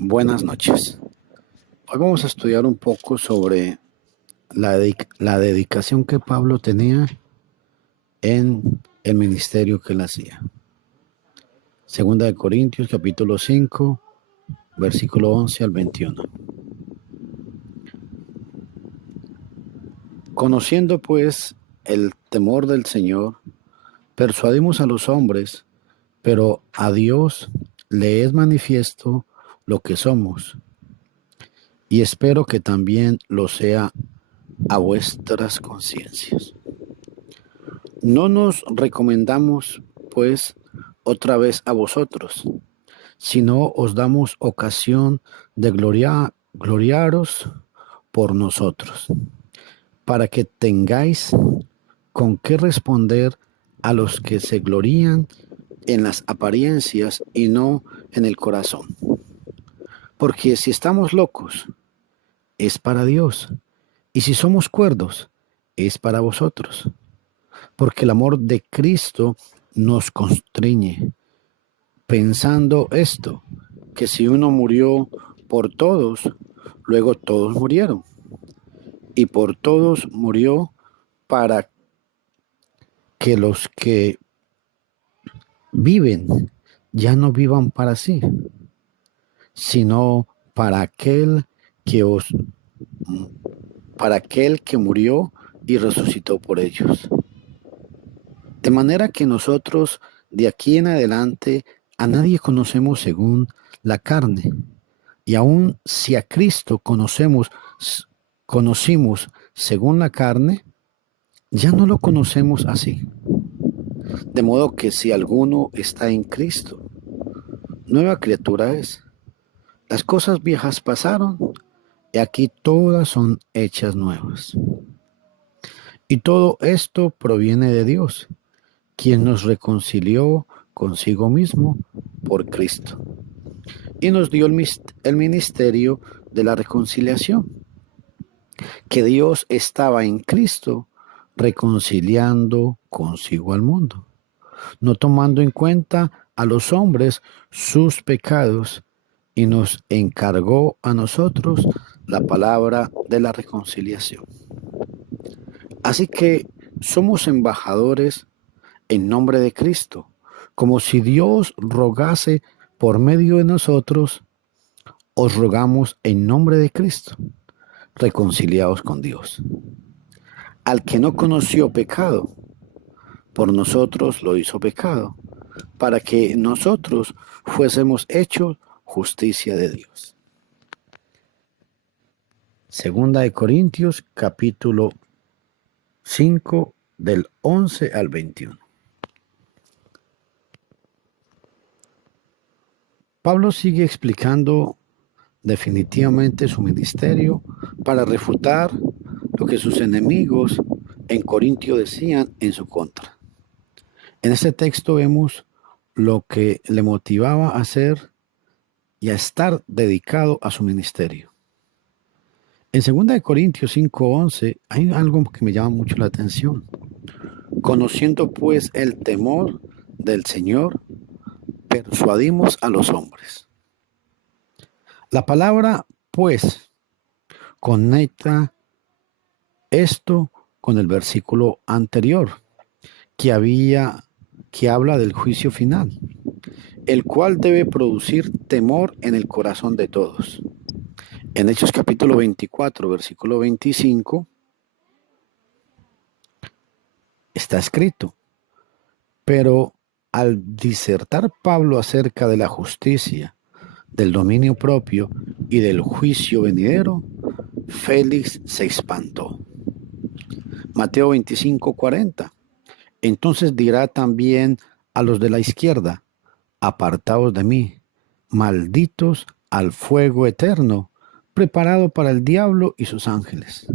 Buenas noches. Hoy vamos a estudiar un poco sobre la dedicación que Pablo tenía en el ministerio que él hacía. Segunda de Corintios, capítulo 5, versículo 11 al 21. Conociendo pues el temor del Señor, persuadimos a los hombres, pero a Dios le es manifiesto lo que somos, y espero que también lo sea a vuestras conciencias. No nos recomendamos, pues, otra vez a vosotros, sino os damos ocasión de gloriaros por nosotros, para que tengáis con qué responder a los que se glorían en las apariencias y no en el corazón. Porque si estamos locos, es para Dios, y si somos cuerdos, es para vosotros. Porque el amor de Cristo nos constriñe, pensando esto, que si uno murió por todos, luego todos murieron. Y por todos murió para que los que viven ya no vivan para sí, sino que os para aquel que murió y resucitó por ellos. De manera que nosotros de aquí en adelante a nadie conocemos según la carne. Y aun si a Cristo conocimos según la carne, ya no lo conocemos así. De modo que si alguno está en Cristo, nueva criatura es. Las cosas viejas pasaron y aquí todas son hechas nuevas. Y todo esto proviene de Dios, quien nos reconcilió consigo mismo por Cristo y nos dio el ministerio de la reconciliación, que Dios estaba en Cristo reconciliando consigo al mundo, no tomando en cuenta a los hombres sus pecados, y nos encargó a nosotros la palabra de la reconciliación. Así que somos embajadores en nombre de Cristo, como si Dios rogase por medio de nosotros. Os rogamos en nombre de Cristo, reconciliados con Dios. Al que no conoció pecado, por nosotros lo hizo pecado, para que nosotros fuésemos hechos justicia de Dios. Segunda de Corintios, capítulo 5, del 11 al 21. Pablo sigue explicando definitivamente su ministerio para refutar lo que sus enemigos en Corintio decían en su contra. En este texto vemos lo que le motivaba a hacer y a estar dedicado a su ministerio. En 2 Corintios 5:11 hay algo que me llama mucho la atención. Conociendo pues el temor del Señor, persuadimos a los hombres. La palabra pues conecta esto con el versículo anterior que habla del juicio final, el cual debe producir temor en el corazón de todos. En Hechos capítulo 24, versículo 25, está escrito: pero al disertar Pablo acerca de la justicia, del dominio propio y del juicio venidero, Félix se espantó. Mateo 25:40. Entonces dirá también a los de la izquierda: apartaos de mí, malditos al fuego eterno, preparado para el diablo y sus ángeles.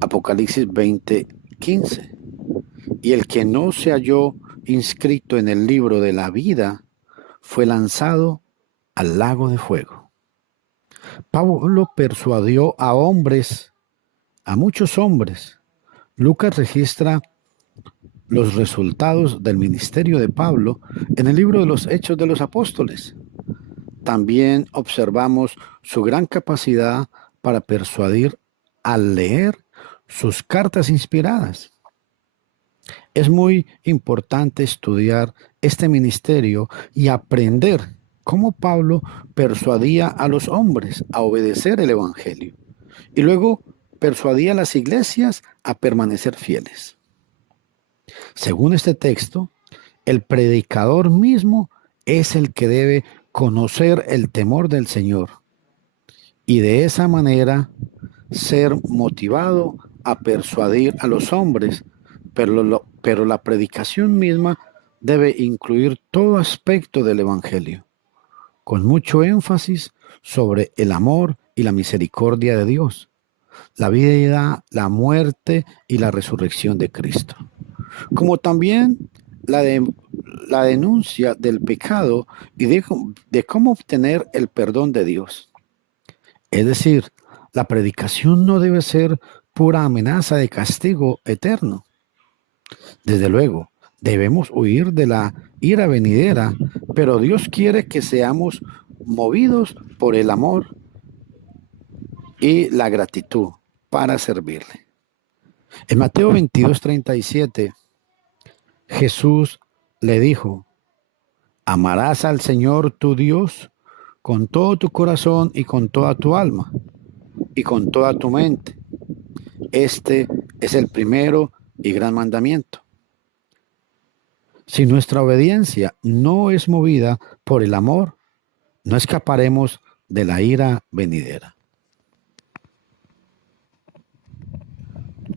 Apocalipsis 20:15. Y el que no se halló inscrito en el libro de la vida fue lanzado al lago de fuego. Pablo persuadió a hombres, a muchos hombres. Lucas registra los resultados del ministerio de Pablo en el libro de los Hechos de los Apóstoles. También observamos su gran capacidad para persuadir al leer sus cartas inspiradas. Es muy importante estudiar este ministerio y aprender cómo Pablo persuadía a los hombres a obedecer el Evangelio y luego persuadía a las iglesias a permanecer fieles. Según este texto, el predicador mismo es el que debe conocer el temor del Señor y de esa manera ser motivado a persuadir a los hombres, pero la predicación misma debe incluir todo aspecto del Evangelio, con mucho énfasis sobre el amor y la misericordia de Dios, la vida, la muerte y la resurrección de Cristo, como también la denuncia del pecado y de cómo obtener el perdón de Dios. Es decir, la predicación no debe ser pura amenaza de castigo eterno. Desde luego, debemos huir de la ira venidera, pero Dios quiere que seamos movidos por el amor y la gratitud para servirle. En Mateo 22:37, Jesús le dijo: amarás al Señor tu Dios con todo tu corazón y con toda tu alma y con toda tu mente. Este es el primero y gran mandamiento. Si nuestra obediencia no es movida por el amor, no escaparemos de la ira venidera.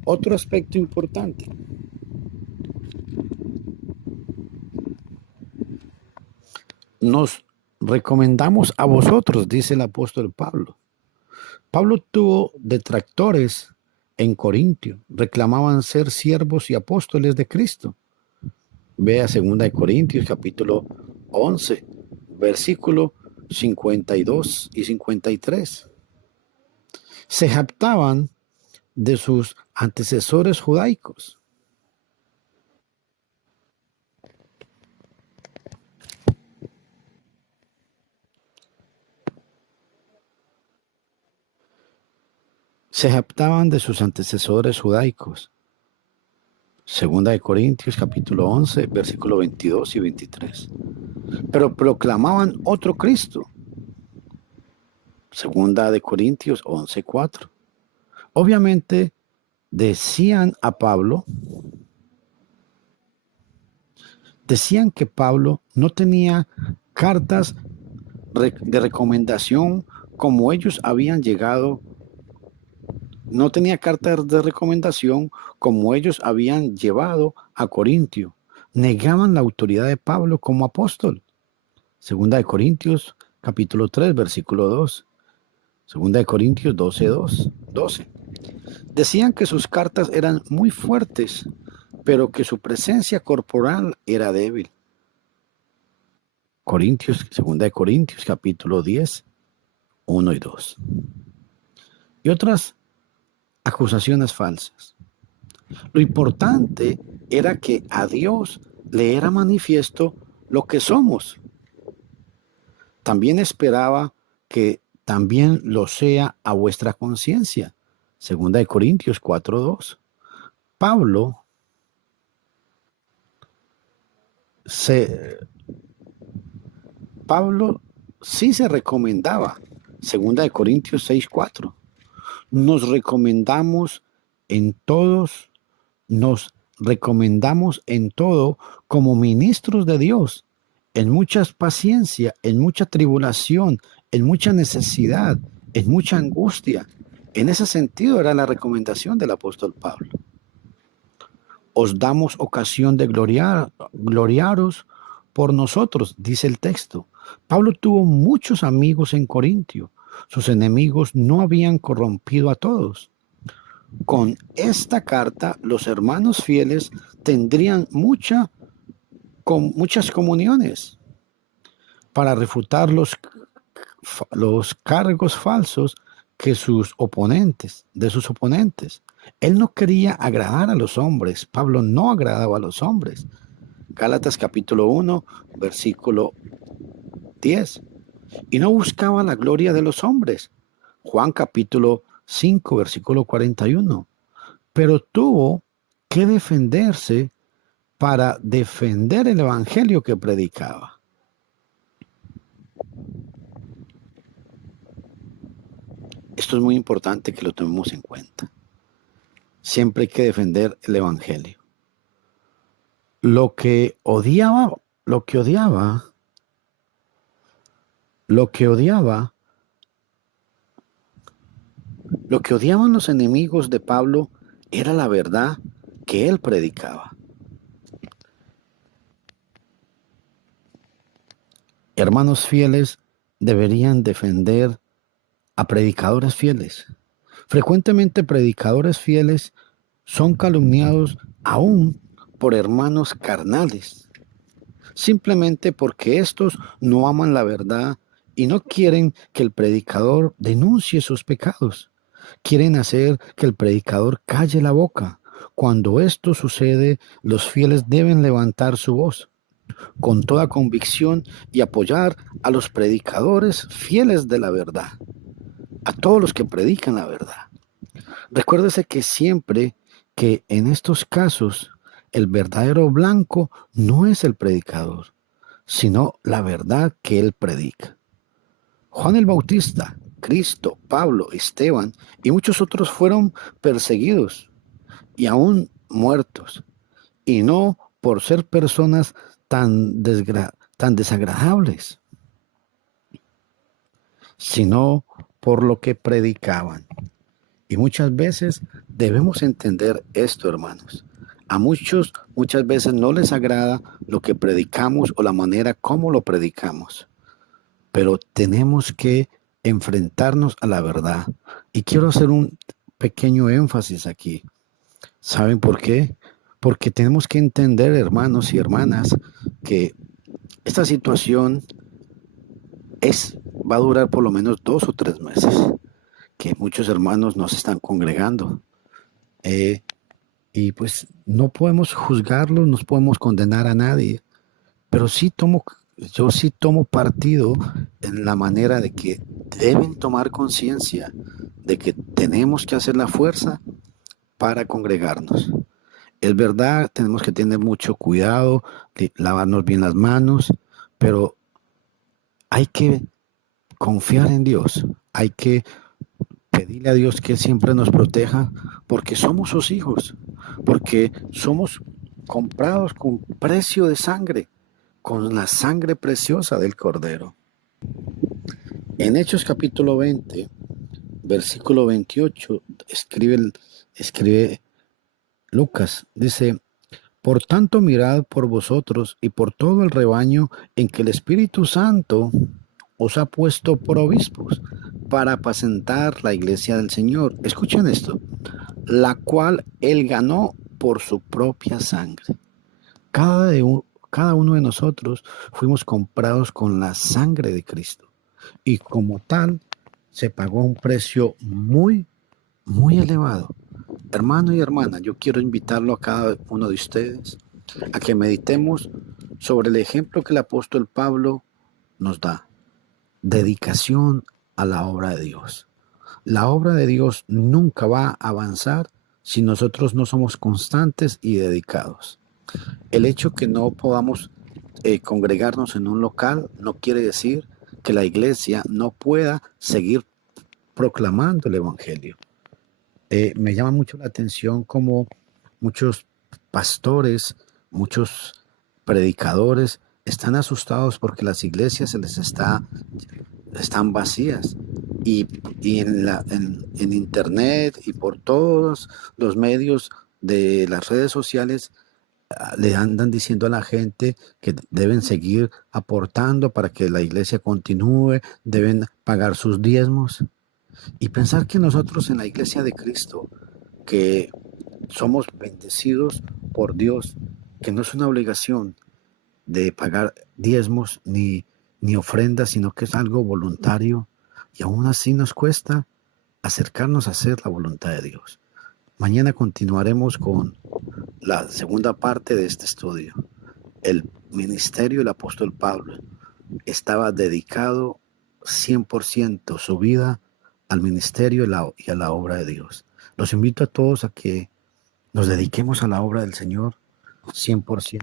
Otro aspecto importante. Nos recomendamos a vosotros, dice el apóstol Pablo. Pablo tuvo detractores en Corintio, reclamaban ser siervos y apóstoles de Cristo. Vea 2 Corintios capítulo 11, versículo 52 y 53. Se jactaban de sus antecesores judaicos. Se jactaban de sus antecesores judaicos. 2 Corintios capítulo 11, versículo 22 y 23. Pero proclamaban otro Cristo. 2 Corintios 11, 4. Obviamente decían que Pablo no tenía cartas de recomendación como ellos habían llegado. No tenía cartas de recomendación como ellos habían llevado a Corintio. Negaban la autoridad de Pablo como apóstol. 2 Corintios capítulo 3, versículo 2. 2 Corintios 12. Decían que sus cartas eran muy fuertes, pero que su presencia corporal era débil. 2 Corintios capítulo 10, 1 y 2. Y otras acusaciones falsas. Lo importante era que a Dios le era manifiesto lo que somos. También esperaba que también lo sea a vuestra conciencia. 2 Corintios 4:2. Pablo sí se recomendaba. 2 Corintios 6:4. Nos recomendamos en todo como ministros de Dios, en mucha paciencia, en mucha tribulación, en mucha necesidad, en mucha angustia. En ese sentido era la recomendación del apóstol Pablo. Os damos ocasión de gloriaros por nosotros, dice el texto. Pablo tuvo muchos amigos en Corintio. Sus enemigos no habían corrompido a todos. Con esta carta, los hermanos fieles tendrían muchas comuniones para refutar los cargos falsos de sus oponentes. Él no quería agradar a los hombres. Pablo no agradaba a los hombres. Gálatas capítulo 1, versículo 10. y no buscaba la gloria de los hombres. Juan capítulo 5, versículo 41. Pero tuvo que defenderse para defender el evangelio que predicaba. Esto es muy importante que lo tomemos en cuenta. Siempre hay que defender el evangelio. Lo que odiaba, lo que odiaba, lo que odiaba, lo que odiaban los enemigos de Pablo era la verdad que él predicaba. Hermanos fieles deberían defender a predicadores fieles. Frecuentemente predicadores fieles son calumniados aún por hermanos carnales, simplemente porque estos no aman la verdad y no quieren que el predicador denuncie sus pecados. Quieren hacer que el predicador calle la boca. Cuando esto sucede, los fieles deben levantar su voz con toda convicción y apoyar a los predicadores fieles de la verdad, a todos los que predican la verdad. Recuérdese que siempre que en estos casos el verdadero blanco no es el predicador, sino la verdad que él predica. Juan el Bautista, Cristo, Pablo, Esteban y muchos otros fueron perseguidos y aún muertos, y no por ser personas tan desagradables, sino por lo que predicaban. Y muchas veces debemos entender esto, hermanos. A muchos muchas veces no les agrada lo que predicamos o la manera como lo predicamos, pero tenemos que enfrentarnos a la verdad. Y quiero hacer un pequeño énfasis aquí. ¿Saben por qué? Porque tenemos que entender, hermanos y hermanas, que esta situación va a durar por lo menos 2 o 3 meses, que muchos hermanos no se están congregando. Y pues no podemos juzgarlos, no podemos condenar a nadie, pero yo sí tomo partido en la manera de que deben tomar conciencia de que tenemos que hacer la fuerza para congregarnos. Es verdad, tenemos que tener mucho cuidado, lavarnos bien las manos, pero hay que confiar en Dios, hay que pedirle a Dios que siempre nos proteja, porque somos sus hijos, porque somos comprados con precio de sangre, con la sangre preciosa del Cordero. En Hechos capítulo 20, versículo 28, escribe Lucas, dice: por tanto, mirad por vosotros y por todo el rebaño en que el Espíritu Santo os ha puesto por obispos para apacentar la iglesia del Señor. Escuchen esto: la cual él ganó por su propia sangre. Cada uno de nosotros fuimos comprados con la sangre de Cristo. Y como tal, se pagó un precio muy, muy elevado. Hermano y hermana, yo quiero invitarlo a cada uno de ustedes a que meditemos sobre el ejemplo que el apóstol Pablo nos da. Dedicación a la obra de Dios. La obra de Dios nunca va a avanzar si nosotros no somos constantes y dedicados. El hecho que no podamos congregarnos en un local no quiere decir que la iglesia no pueda seguir proclamando el Evangelio. Me llama mucho la atención como muchos pastores, muchos predicadores están asustados porque las iglesias están vacías y en internet y por todos los medios de las redes sociales le andan diciendo a la gente que deben seguir aportando para que la iglesia continúe, deben pagar sus diezmos. Y pensar que nosotros en la iglesia de Cristo, que somos bendecidos por Dios, que no es una obligación de pagar diezmos ni ofrendas, sino que es algo voluntario, y aún así nos cuesta acercarnos a hacer la voluntad de Dios. Mañana continuaremos con la segunda parte de este estudio. El ministerio del apóstol Pablo estaba dedicado 100% su vida al ministerio y a la obra de Dios. Los invito a todos a que nos dediquemos a la obra del Señor 100%,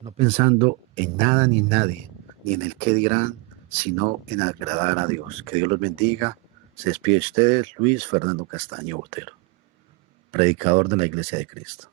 no pensando en nada ni en nadie, ni en el qué dirán, sino en agradar a Dios. Que Dios los bendiga. Se despide de ustedes, Luis Fernando Castaño Botero, predicador de la Iglesia de Cristo.